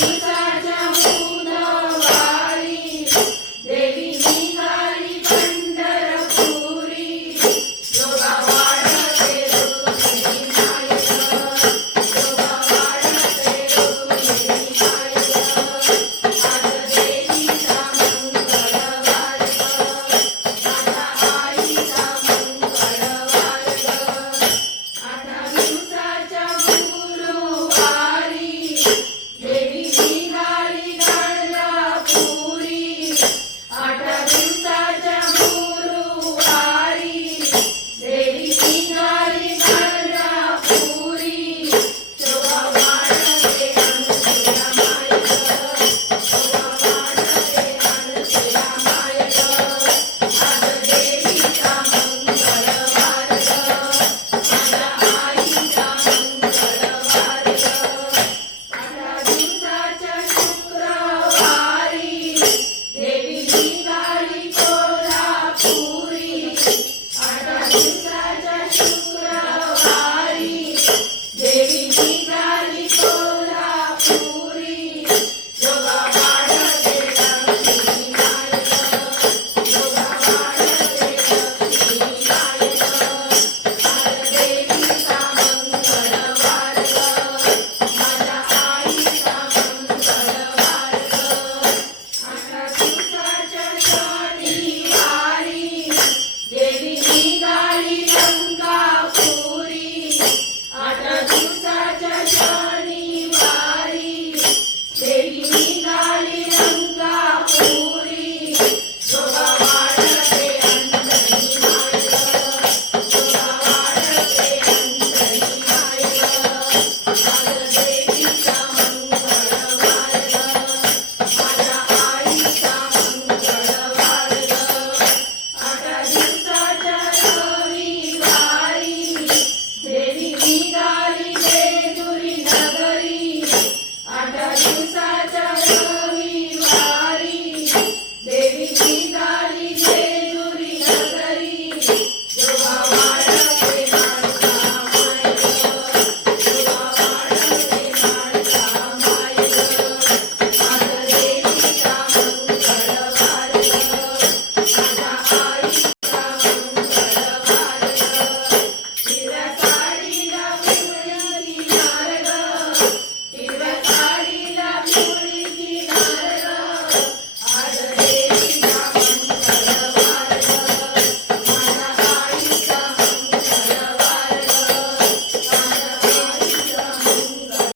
Thank you. Hallelujah.